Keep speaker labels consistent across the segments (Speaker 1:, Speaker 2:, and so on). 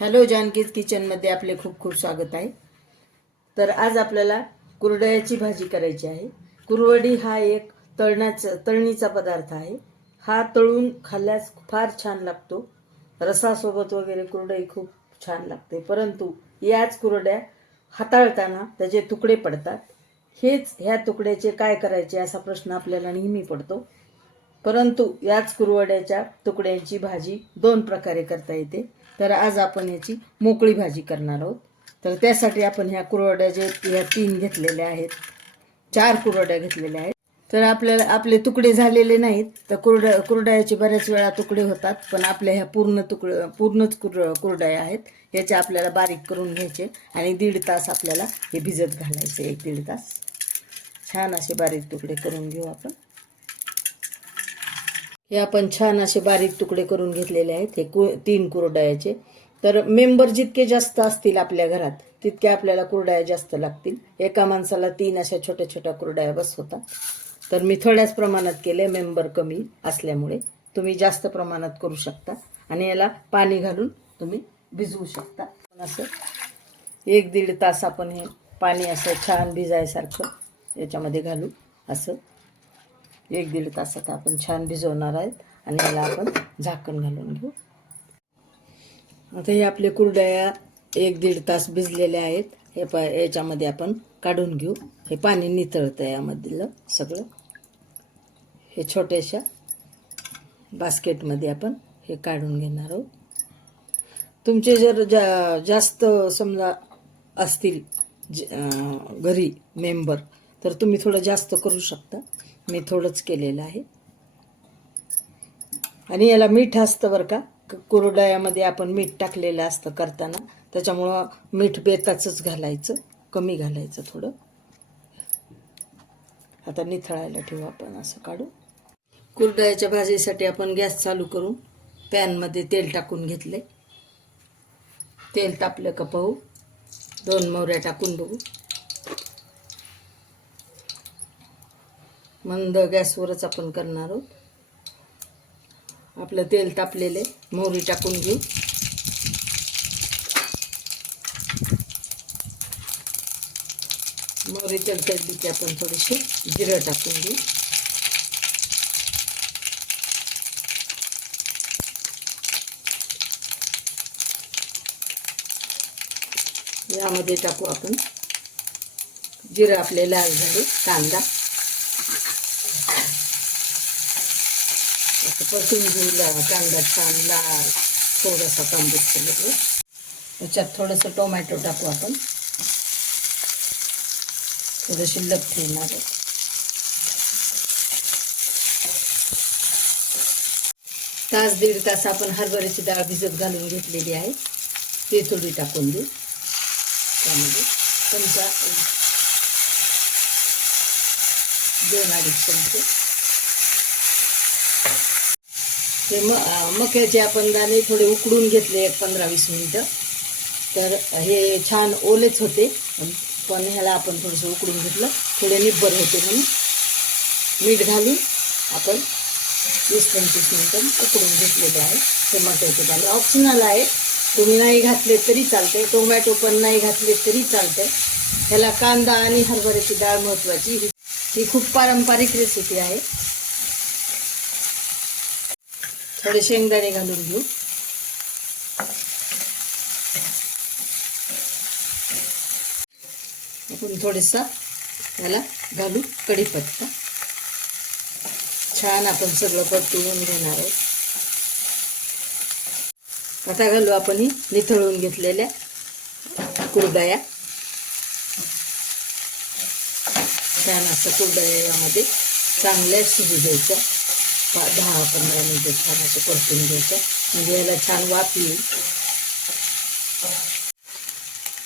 Speaker 1: Hello जानकीज किचनमध्ये आपले खूप खूप स्वागत आहे. तर आज आपल्याला कुरडयाची भाजी करायची आहे. कुरवडी हा एक तळण्याचा तळणीचा पदार्थ आहे. हा तळून खाल्ल्यास फार छान लागतो. रसासोबत वगैरे कुरडई खूप छान लागते. परंतु याच कुरड्या हाताळताना त्याचे तुकडे पडतात. हेच ह्या तुकड्याचे काय करायचे असा प्रश्न आपल्याला नेहमी पडतो. परंतु याच कुरवड्याच्या तुकड्यांची भाजी दोन प्रकारे करता येते. तर आज आपण याची मोकळी भाजी करणार आहोत. तर त्यासाठी आपण ह्या कुरवड्या जे ह्या तीन घेतलेल्या आहेत चार कुरवड्या घेतलेल्या आहेत. तर आपल्याला आपले तुकडे झालेले नाहीत. तर कुरड्या कुरड्याचे बऱ्याच वेळा तुकडे होतात पण आपल्या ह्या पूर्ण तुकड पूर्णच कुर कुरड्या आहेत. याचे आपल्याला बारीक करून घ्यायचे आणि दीड तास आपल्याला हे भिजत घालायचे एक दीड तास. छान असे बारीक तुकडे करून घेऊ आपण. हे आपण छान असे बारीक तुकडे करून घेतलेले आहेत. हे कु तीन कुरडयाचे. तर मेंबर जितके जास्त असतील आपल्या घरात तितके आपल्याला कुरडया जास्त लागतील. एका माणसाला तीन अशा छोट्या छोट्या कुरडया बस होतात तर मी थोड्याच प्रमाणात केले मेंबर कमी असल्यामुळे. तुम्ही जास्त प्रमाणात करू शकता. आणि याला पाणी घालून तुम्ही भिजवू शकता. असं एक दीड तास आपण हे पाणी असं छान भिजायसारखं याच्यामध्ये घालू असं एक दीड तासात आपण छान भिजवणार आहेत आणि याला आपण झाकण घालून घेऊ. आता हे आपले कुरड्या एक दीड तास भिजलेल्या आहेत. हे पा याच्यामध्ये आपण काढून घेऊ. हे पाणी नितळतं यामधलं सगळं. हे छोट्याशा बास्केटमध्ये आपण हे काढून घेणार आहोत. तुमचे जर जा जास्त समजा असतील घरी मेंबर तर तुम्ही थोडं जास्त करू शकता. मी थोडंच केलेलं आहे. आणि याला मीठ असतं बरं का कुरडयामध्ये आपण मीठ टाकलेलं असतं करताना. त्याच्यामुळं मीठ बेताचंच घालायचं कमी घालायचं थोडं. आता निथळायला ठेवू आपण असं काढू कुरडयाच्या भाजीसाठी आपण गॅस चालू करून पॅनमध्ये तेल टाकून घेतले तेल तापलं का पाहू. दोन मोऱ्या टाकून बघू. मंद गॅसवरच आपण करणार आहोत. आपलं तेल तापलेले मोहरी टाकून घेऊ. मोहरी तेल की आपण थोडीशी जिरं टाकून घेऊ. यामध्ये टाकू आपण जिरं आपले लाल झाले कांदा. परतून घेऊला कांदा छान लाल थोडासा तांबूस केलं त्याच्यात थोडंसं टोमॅटो टाकू आपण. थोडं शिल्लक ठेवणार तास दीड तास आपण हरभऱ्याची डाळ भिजत घालून घेतलेली आहे. ती थोडी टाकून देऊ. त्यामध्ये चमचा दोन अडीच चमचे ते म मक्याचे आपण दाणे थोडे उकडून घेतले एक पंधरा वीस मिनटं. तर हे छान ओलेच होते. पण ह्याला आपण थोडंसं उकडून घेतलं. थोडे निब्बर होते म्हणून. मीठ घालून आपण वीस पंचवीस मिनटं उकडून घेतलेले आहे. टोमॅटोचे दाणे ऑप्शनल आहे. तुम्ही नाही घातले तरी चालते टोमॅटो पण नाही घातले तरी चालते ह्याला कांदा आणि हरभऱ्याची डाळ महत्त्वाची ही ही खूप पारंपरिक रेसिपी आहे. थोडे शेंगदाणे घालून घेऊ आपण थोडेसा याला घालू कढीपत्ता छान आपण सगळं परतून घेणार आहोत आता घालू आपण ही निथळून घेतलेल्या कुरडया छान असं कुरडयामध्ये चांगल्या शिजू द्यायच्या पा दहा पंधरा मिनटं छान असं परतून घ्यायचं. म्हणजे याला छान वाफ येईल.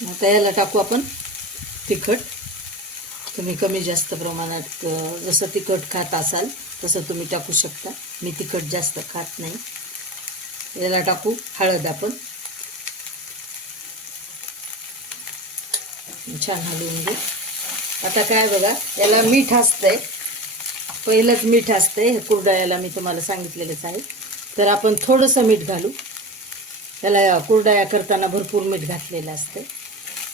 Speaker 1: आता याला टाकू आपण तिखट. तुम्ही कमी जास्त प्रमाणात जसं तिखट खात असाल तसं तुम्ही टाकू शकता. मी तिखट जास्त खात नाही. याला टाकू हळद आपण. छान हलवून घेऊ आता काय बघा याला मीठ असतंय. पहिलंच मीठ असतं हे कुरडाळ्याला मी तुम्हाला सांगितलेलंच आहे. तर आपण थोडंसं मीठ घालू. त्याला कुरडाया करताना भरपूर मीठ घातलेलं असतं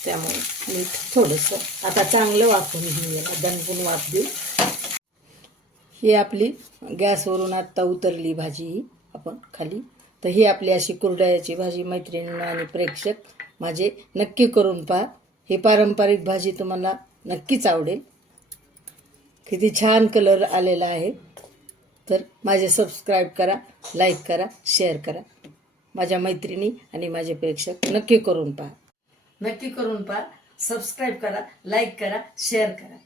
Speaker 1: त्यामुळे मीठ थोडंसं. आता चांगलं वाफून घेऊ याला दणकून वाफ देऊ. ही आपली गॅसवरून आत्ता उतरली भाजी ही आपण खाली. तर ही आपली अशी कुरडायाची भाजी मैत्रिणी आणि प्रेक्षक माझे नक्की करून पहा. ही पारंपरिक भाजी तुम्हाला नक्कीच आवडेल. किती छान कलर आलेला आहे. तर माझे सबस्क्राईब करा लाईक करा शेअर करा. माझ्या मैत्रिणी आणि माझे प्रेक्षक नक्की करून पहा. नक्की करून पहा. सबस्क्राईब करा लाईक करा शेअर करा.